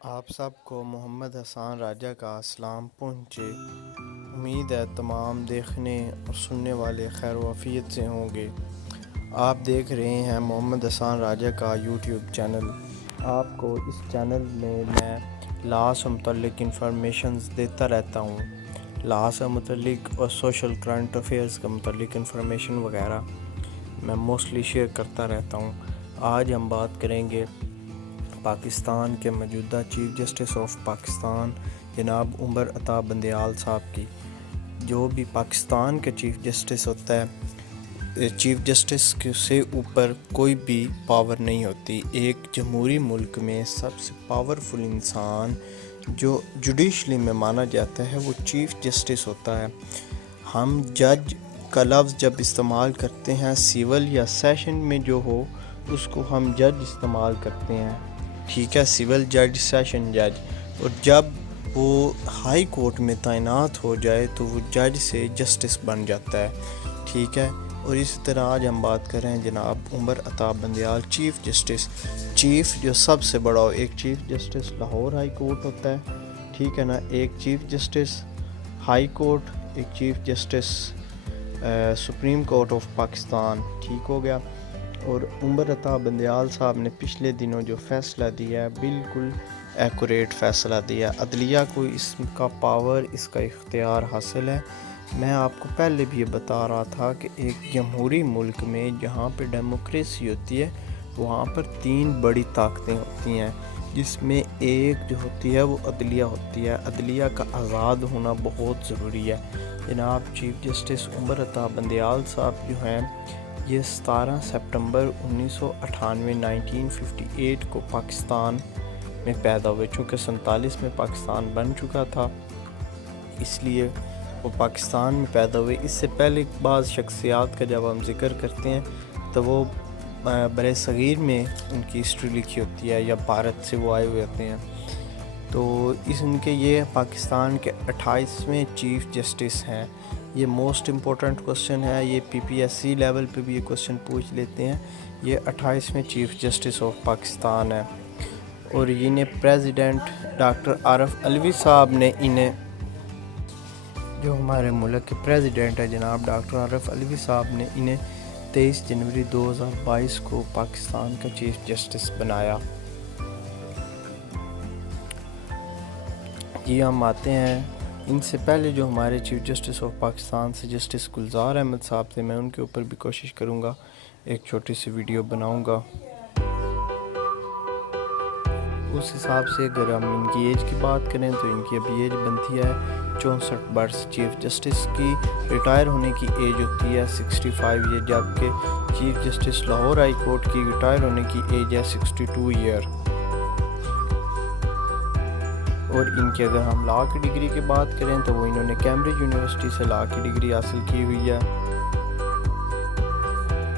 آپ سب کو محمد حسان راجہ کا سلام پہنچے۔ امید ہے تمام دیکھنے اور سننے والے خیر و عافیت سے ہوں گے۔ آپ دیکھ رہے ہیں محمد حسان راجہ کا یوٹیوب چینل۔ آپ کو اس چینل میں لاء سے متعلق انفارمیشنز دیتا رہتا ہوں۔ لاء سے متعلق اور سوشل کرنٹ افیئرز کے متعلق انفارمیشن وغیرہ میں موسٹلی شیئر کرتا رہتا ہوں۔ آج ہم بات کریں گے پاکستان کے موجودہ چیف جسٹس آف پاکستان جناب عمر عطا بندیال صاحب کی۔ جو بھی پاکستان کے چیف جسٹس ہوتا ہے، چیف جسٹس سے اوپر کوئی بھی پاور نہیں ہوتی۔ ایک جمہوری ملک میں سب سے پاورفل انسان جو جوڈیشلی میں مانا جاتا ہے وہ چیف جسٹس ہوتا ہے۔ ہم جج کا لفظ جب استعمال کرتے ہیں سول یا سیشن میں جو ہو اس کو ہم جج استعمال کرتے ہیں، ٹھیک ہے، سول جج، سیشن جج۔ اور جب وہ ہائی کورٹ میں تعینات ہو جائے تو وہ جج سے جسٹس بن جاتا ہے، ٹھیک ہے۔ اور اسی طرح آج ہم بات کر رہے ہیں جناب Umar Ata Bandial chief justice. Chief جو سب سے بڑا ہو، ایک chief justice Lahore high court ہوتا ہے، ٹھیک ہے نا، ایک چیف جسٹس ہائی کورٹ، ایک chief justice supreme court of Pakistan, ٹھیک ہو گیا۔ اور عمر عطا بندیال صاحب نے پچھلے دنوں جو فیصلہ دیا ہے بالکل ایکوریٹ فیصلہ دیا۔ عدلیہ کو اس کا پاور، اس کا اختیار حاصل ہے۔ میں آپ کو پہلے بھی یہ بتا رہا تھا کہ ایک جمہوری ملک میں جہاں پہ ڈیموکریسی ہوتی ہے وہاں پر 3 بڑی طاقتیں ہوتی ہیں، جس میں ایک جو ہوتی ہے وہ عدلیہ ہوتی ہے۔ عدلیہ کا آزاد ہونا بہت ضروری ہے۔ جناب چیف جسٹس عمر عطا بندیال صاحب جو ہیں یہ 17 سپٹمبر 1958 کو پاکستان میں پیدا ہوئے۔ چونکہ 47 میں پاکستان بن چکا تھا اس لیے وہ پاکستان میں پیدا ہوئے۔ اس سے پہلے بعض شخصیات کا جب ہم ذکر کرتے ہیں تو وہ برِ صغیر میں ان کی ہسٹری لکھی ہوتی ہے یا بھارت سے وہ آئے ہوئے ہوتے ہیں۔ تو ان کے یہ پاکستان کے 28ویں چیف جسٹس ہیں۔ یہ موسٹ امپورٹنٹ کوسچن ہے، یہ PPSC لیول پہ بھی یہ کوسچن پوچھ لیتے ہیں۔ یہ 28ویں چیف جسٹس آف پاکستان ہے اور انہیں پریزیڈنٹ ڈاکٹر عارف علوی صاحب نے جو ہمارے ملک کے پریزیڈنٹ ہے جناب ڈاکٹر عارف علوی صاحب نے انہیں 23 جنوری 2022 کو پاکستان کا چیف جسٹس بنایا۔ جی ہم آتے ہیں، ان سے پہلے جو ہمارے چیف جسٹس آف پاکستان سے جسٹس گلزار احمد صاحب تھے، میں ان کے اوپر بھی کوشش کروں گا، ایک چھوٹی سی ویڈیو بناؤں گا۔ اس حساب سے اگر ہم ان کی ایج کی بات کریں تو ان کی ابھی ایج بنتی ہے 64 برس۔ چیف جسٹس کی ریٹائر ہونے کی ایج ہوتی ہے 65 ایئر، جبکہ chief justice Lahore high court کی ریٹائر ہونے کی ایج ہے 62 ایئر۔ اور ان کی اگر ہم لاء کی ڈگری کی بات کریں تو وہ انہوں نے کیمبرج یونیورسٹی سے لاء کی ڈگری حاصل کی ہوئی ہے۔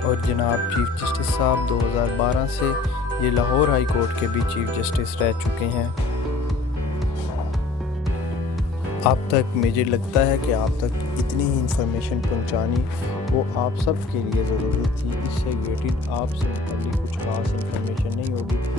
اور جناب چیف جسٹس صاحب 2012 سے یہ لاہور ہائی کورٹ کے بھی چیف جسٹس رہ چکے ہیں۔ اب تک مجھے لگتا ہے کہ آپ تک اتنی ہی انفارمیشن پہنچانی وہ آپ سب کے لیے ضروری تھی۔ اس سے ریلیٹڈ آپ سے متعلق کچھ خاص انفارمیشن نہیں ہوگی۔